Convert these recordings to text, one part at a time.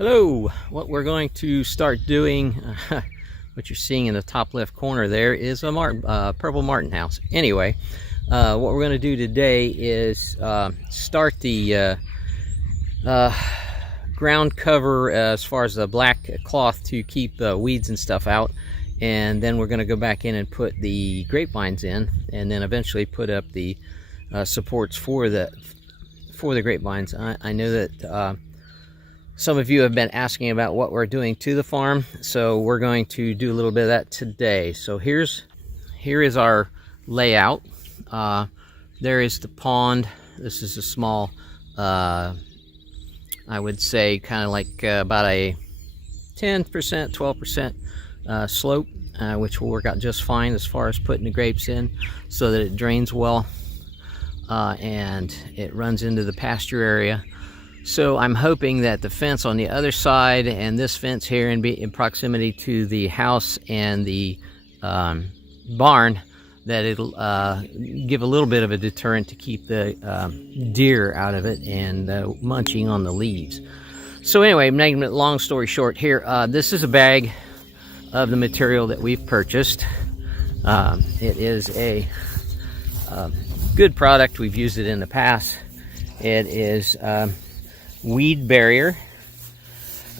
Hello, what we're going to start doing, what you're seeing in the top left corner there is a purple martin house. Anyway, what we're going to do today is start the ground cover as far as the black cloth to keep weeds and stuff out, and then we're going to go back in and put the grapevines in, and then eventually put up the supports for the grapevines. I know that some of you have been asking about what we're doing to the farm, so we're going to do a little bit of that today. So here is our layout. There is the pond. This is a small, I would say kind of like about a 10%, 12% slope, which will work out just fine as far as putting the grapes in so that it drains well and it runs into the pasture area. So I'm hoping that the fence on the other side and this fence here and be in proximity to the house and the barn, that it'll give a little bit of a deterrent to keep the deer out of it and munching on the leaves. So anyway, making it long story short here, this is a bag of the material that we've purchased. It is a good product. We've used it in the past. It is weed barrier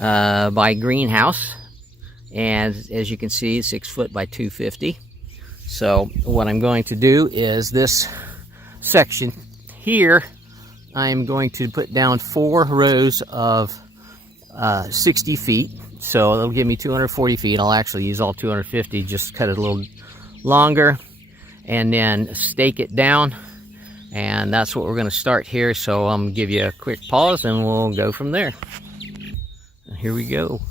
by Greenhouse, and as you can see, 6 foot by 250. So what I'm going to do is this section here, I'm going to put down 4 rows of 60 feet, so it'll give me 240 feet. I'll actually use all 250, just cut it a little longer, and then stake it down. And that's what we're going to start here. So I'm going to give you a quick pause and we'll go from there. Here we go.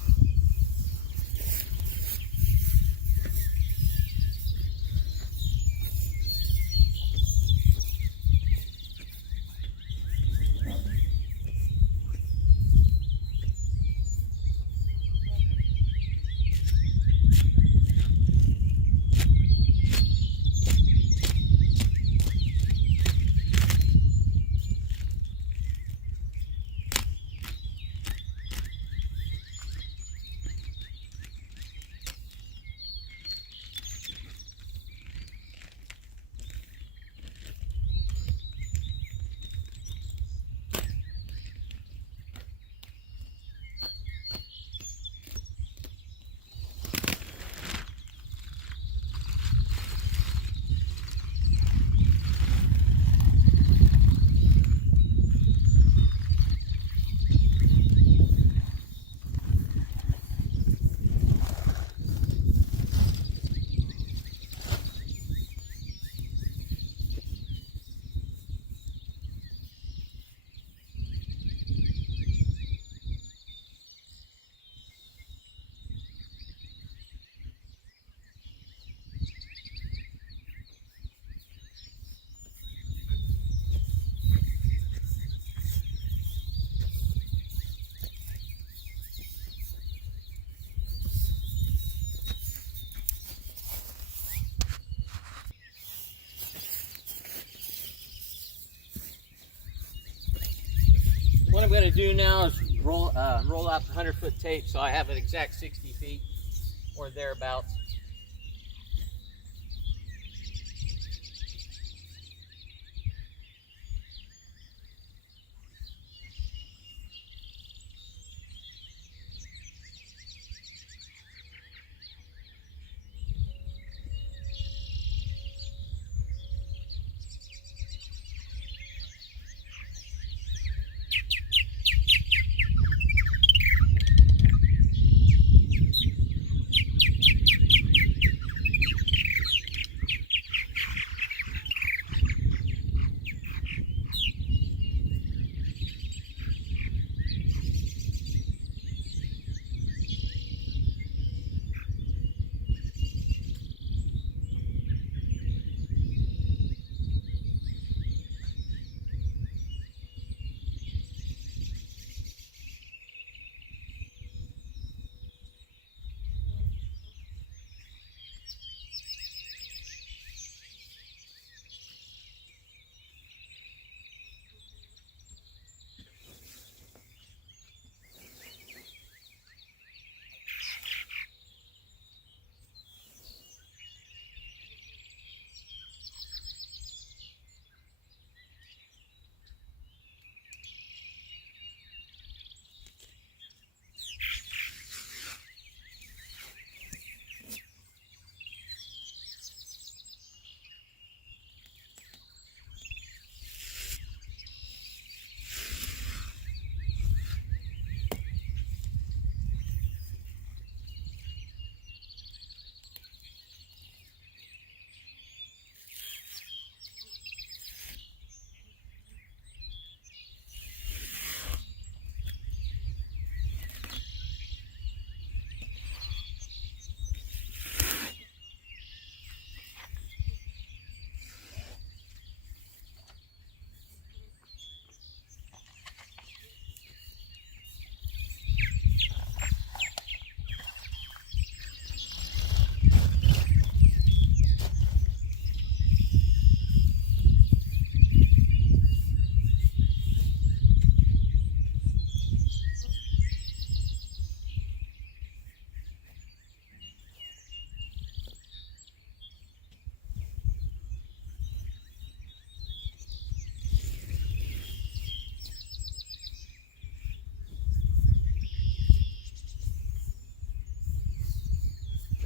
What I'm going to do now is roll out the 100-foot tape so I have an exact 60 feet or thereabouts.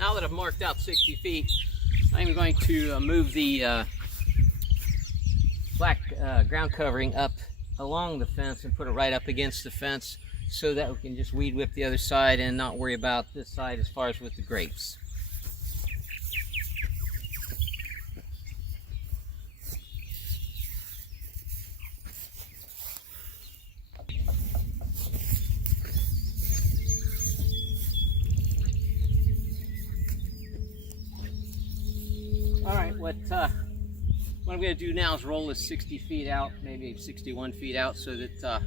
now that I've marked out 60 feet, I'm going to move the black ground covering up along the fence and put it right up against the fence so that we can just weed whip the other side and not worry about this side as far as with the grapes. All right, what I'm going to do now is roll this 60 feet out, maybe 61 feet out, so that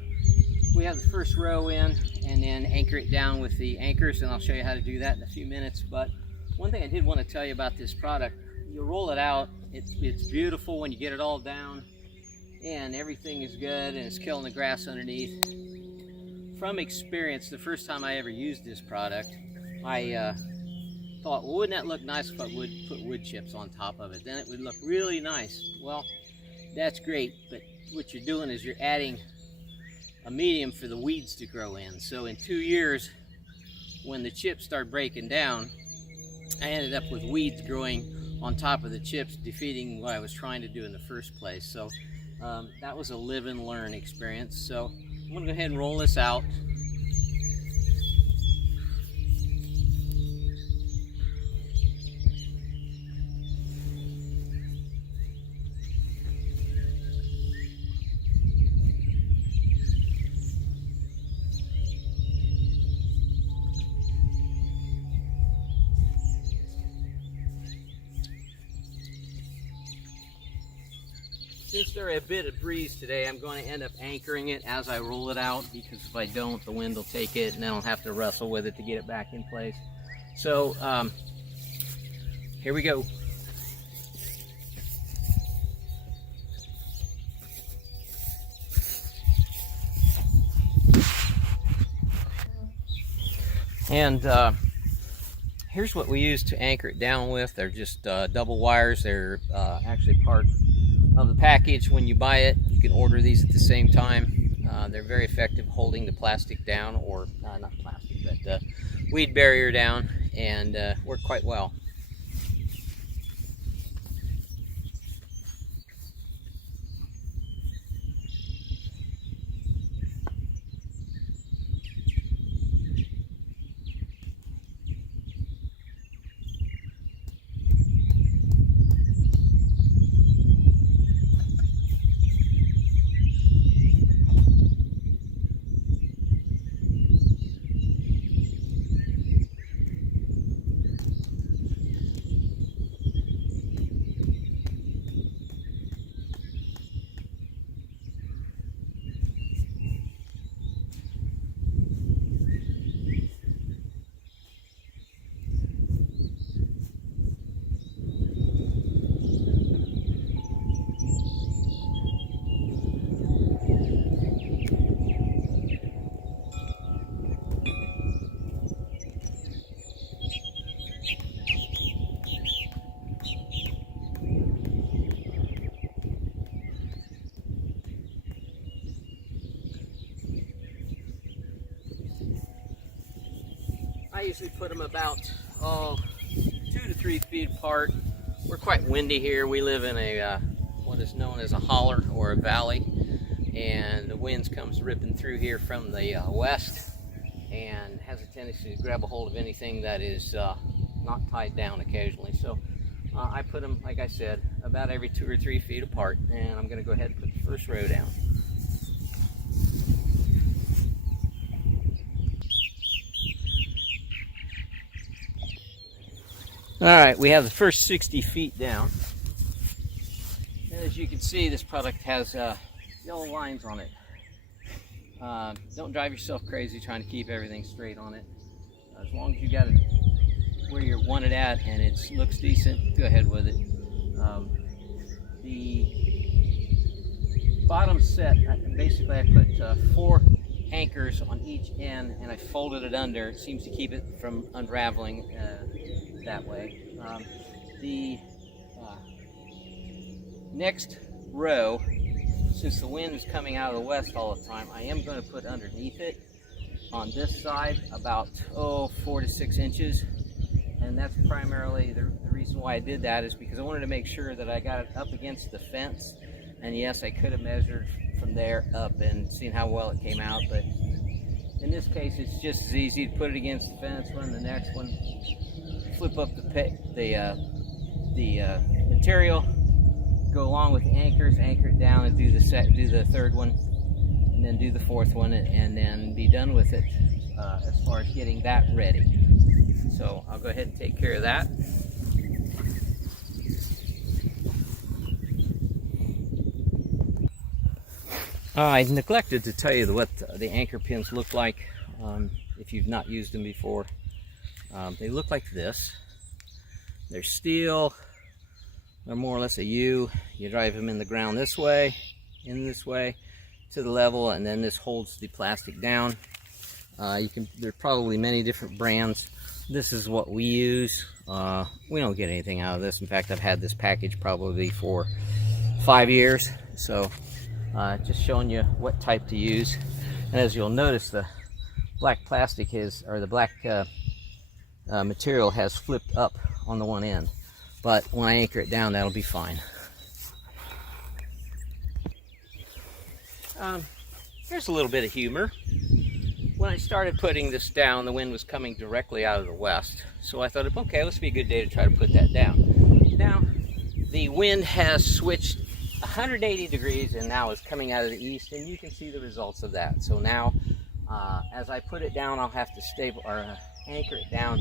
we have the first row in, and then anchor it down with the anchors, and I'll show you how to do that in a few minutes. But one thing I did want to tell you about this product, you roll it out, it's beautiful when you get it all down, and everything is good, and it's killing the grass underneath. From experience, the first time I ever used this product, I thought, well, wouldn't that look nice if I would put wood chips on top of it? Then it would look really nice. Well, that's great, but what you're doing is you're adding a medium for the weeds to grow in. So in 2 years, when the chips start breaking down, I ended up with weeds growing on top of the chips, defeating what I was trying to do in the first place. So that was a live and learn experience. So I'm gonna go ahead and roll this out. Since there's a bit of breeze today, I'm going to end up anchoring it as I roll it out, because if I don't, the wind will take it and then I'll have to wrestle with it to get it back in place. So here we go. And here's what we use to anchor it down with. They're just double wires. They're actually part of the package when you buy it. You can order these at the same time. They're very effective holding the plastic down, or not plastic, but weed barrier down, and work quite well. I usually put them about 2 to 3 feet apart. We're quite windy here. We live in a what is known as a holler or a valley, and the winds comes ripping through here from the west and has a tendency to grab a hold of anything that is not tied down occasionally. So I put them, like I said, about every 2 or 3 feet apart, and I'm going to go ahead and put the first row down. All right, we have the first 60 feet down. And as you can see, this product has yellow lines on it. Don't drive yourself crazy trying to keep everything straight on it. As long as you got it where you want it at and it looks decent, go ahead with it. The bottom set, basically I put 4 anchors on each end, and I folded it under. It seems to keep it from unraveling that way. The next row, since the wind is coming out of the west all the time, I am going to put underneath it on this side about 4 to 6 inches, and that's primarily the reason why I did that, is because I wanted to make sure that I got it up against the fence. And yes, I could have measured from there up and seen how well it came out, but in this case it's just as easy to put it against the fence, run the next one, flip up the material, go along with the anchors, anchor it down, and do the third one, and then do the fourth one, and then be done with it as far as getting that ready. So I'll go ahead and take care of that. I neglected to tell you what the anchor pins look like if you've not used them before. They look like this. They're steel. They're more or less a U. You drive them in the ground this way to the level, and then this holds the plastic down. There are probably many different brands. This is what we use. We don't get anything out of this. In fact, I've had this package probably for 5 years. So just showing you what type to use. And as you'll notice, the black plastic or the black material has flipped up on the one end. But when I anchor it down, that'll be fine. Here's a little bit of humor. When I started putting this down, the wind was coming directly out of the west. So I thought, okay, this would be a good day to try to put that down. Now, the wind has switched 180 degrees and now is coming out of the east, and you can see the results of that. So now, as I put it down, I'll have to anchor it down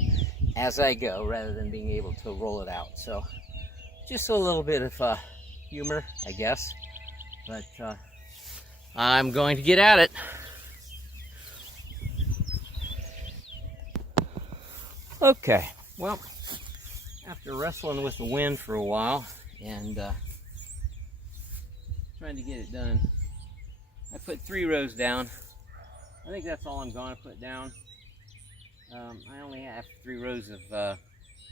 as I go, rather than being able to roll it out. So just a little bit of humor, I guess. But I'm going to get at it. Okay, well, after wrestling with the wind for a while and trying to get it done, I put 3 rows down. I think that's all I'm going to put down. I only have 3 rows of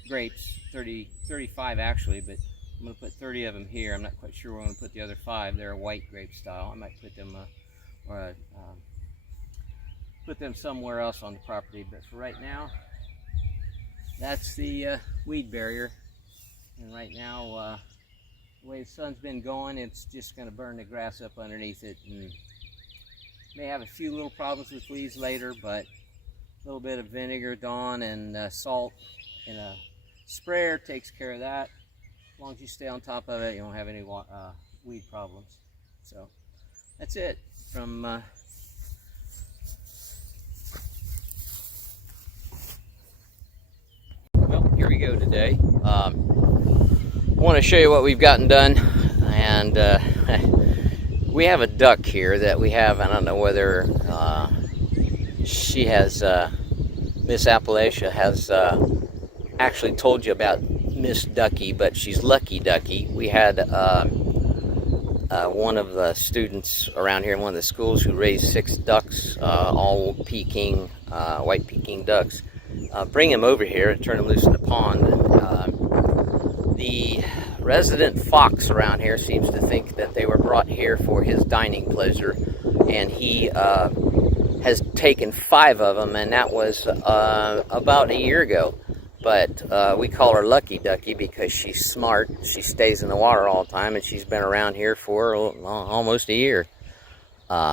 grapes, 35 actually, but I'm going to put 30 of them here. I'm not quite sure where I'm going to put the other 5. They're a white grape style. I might put them put them somewhere else on the property, but for right now, that's the weed barrier. And right now, the way the sun's been going, it's just going to burn the grass up underneath it, and may have a few little problems with weeds later, but a little bit of vinegar, Dawn, and salt in a sprayer takes care of that. As long as you stay on top of it, you won't have any weed problems. So that's it from well, here we go today. I want to show you what we've gotten done, and we have a duck here that we have. I don't know whether she has Miss Appalachia has actually told you about Miss Ducky, but she's Lucky Ducky. We had one of the students around here in one of the schools who raised 6 ducks, all Peking, white Peking ducks. Bring him over here and turn him loose in the pond. And, the resident fox around here seems to think that they were brought here for his dining pleasure, and he has taken 5 of them, and that was about a year ago. But we call her Lucky Ducky because she's smart. She stays in the water all the time, and she's been around here for almost a year.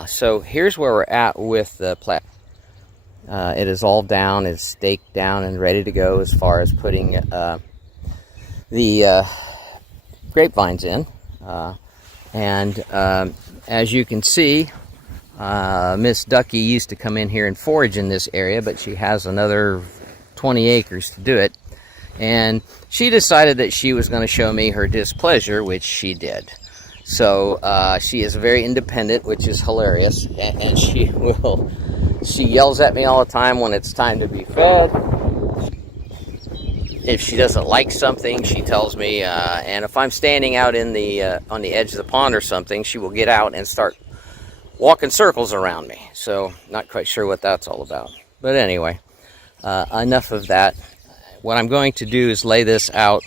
So here's where we're at with the plat. It is all down, it's staked down and ready to go as far as putting the grapevines in. And as you can see, Miss Ducky used to come in here and forage in this area, but she has another 20 acres to do it, and she decided that she was going to show me her displeasure, which she did. So she is very independent, which is hilarious, and she yells at me all the time when it's time to be fed. If she doesn't like something, she tells me, and if I'm standing out in the on the edge of the pond or something, she will get out and start walking circles around me. So not quite sure what that's all about, but anyway. Enough of that. What I'm going to do is lay this out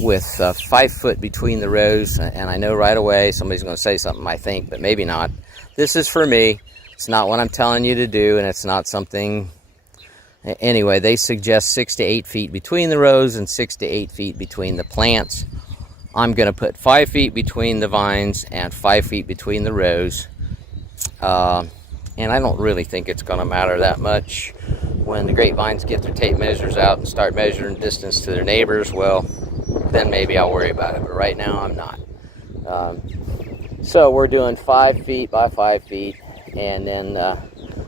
with 5 foot between the rows, and I know right away somebody's going to say something, I think, but maybe not. This is for me. It's not what I'm telling you to do, and it's not something Anyway, they suggest 6 to 8 feet between the rows and 6 to 8 feet between the plants. I'm going to put 5 feet between the vines and 5 feet between the rows. And I don't really think it's going to matter that much. When the grapevines get their tape measures out and start measuring distance to their neighbors, well, then maybe I'll worry about it. But right now, I'm not. So we're doing 5 feet by 5 feet. And then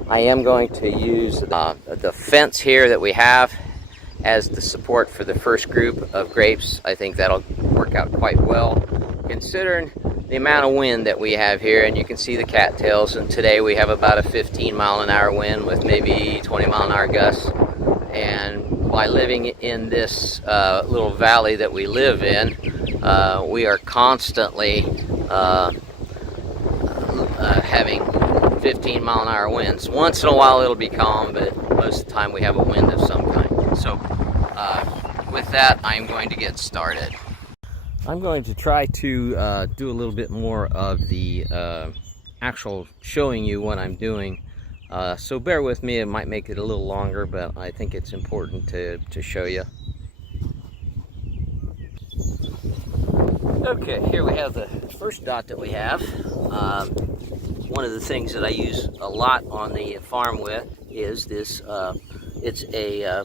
I am going to use the fence here that we have as the support for the first group of grapes. I think that'll work out quite well, considering the amount of wind that we have here. And you can see the cattails, and today we have about a 15-mile-an-hour wind with maybe 20-mile-an-hour gusts. And by living in this little valley that we live in, we are constantly having 15-mile-an-hour winds. Once in a while it'll be calm, but most of the time we have a wind of some kind. So with that, I'm going to get started. I'm going to try to do a little bit more of the actual showing you what I'm doing. So bear with me, it might make it a little longer, but I think it's important to show you. Okay, here we have the first dot that we have. One of the things that I use a lot on the farm with is this, it's a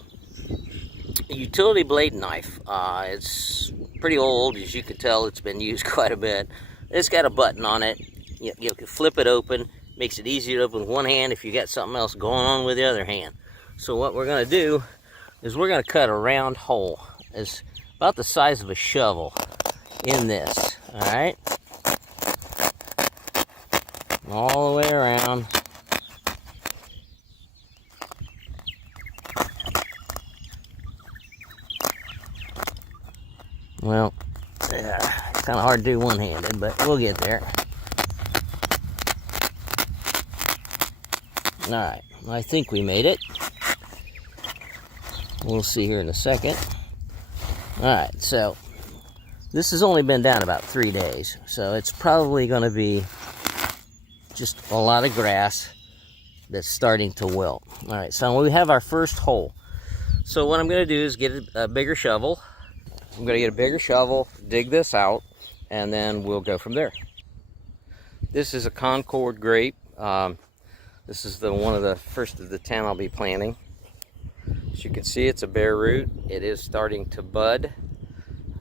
utility blade knife. It's pretty old, as you can tell. It's been used quite a bit. It's got a button on it. You can flip it open. Makes it easier to open with one hand if you got something else going on with the other hand. So what we're going to do is we're going to cut a round hole. It's about the size of a shovel in this. All right, all the way around. Well, it's kind of hard to do one-handed, but we'll get there. All right, I think we made it. We'll see here in a second. All right, so this has only been down about 3 days, so it's probably going to be just a lot of grass that's starting to wilt. All right, so we have our first hole. So what I'm going to do is get a bigger shovel. I'm going to get a bigger shovel, dig this out, and then we'll go from there. This is a Concord grape. This is one of the first of the 10 I'll be planting. As you can see, it's a bare root. It is starting to bud.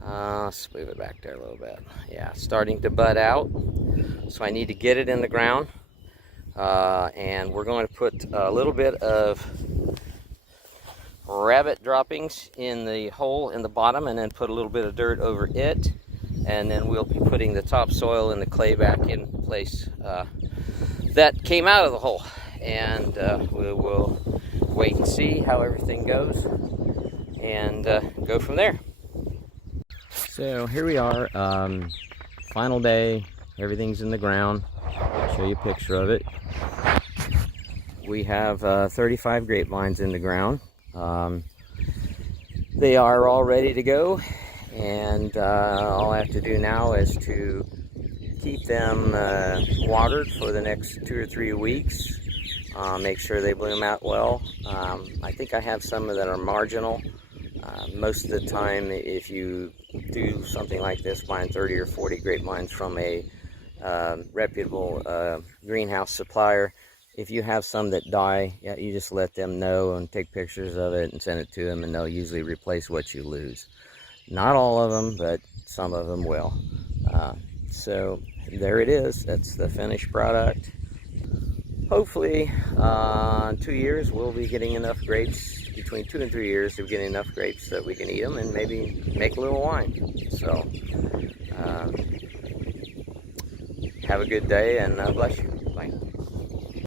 Let's move it back there a little bit. Yeah, starting to bud out. So I need to get it in the ground. And we're going to put a little bit of rabbit droppings in the hole in the bottom, and then put a little bit of dirt over it. And then we'll be putting the topsoil and the clay back in place that came out of the hole. And we will wait and see how everything goes and go from there. So here we are, final day, everything's in the ground. I'll show you a picture of it. We have 35 grapevines in the ground. They are all ready to go, and all I have to do now is to keep them watered for the next 2 or 3 weeks. Make sure they bloom out well. I think I have some that are marginal. Most of the time, if you do something like this, buying 30 or 40 grapevines from a reputable greenhouse supplier, if you have some that die, yeah, you just let them know and take pictures of it and send it to them, and they'll usually replace what you lose. Not all of them, but some of them will. So there it is. That's the finished product. Hopefully, in 2 years, we'll be getting enough grapes. Between 2 and 3 years, we're getting enough grapes that we can eat them and maybe make a little wine. So, have a good day, and bless you.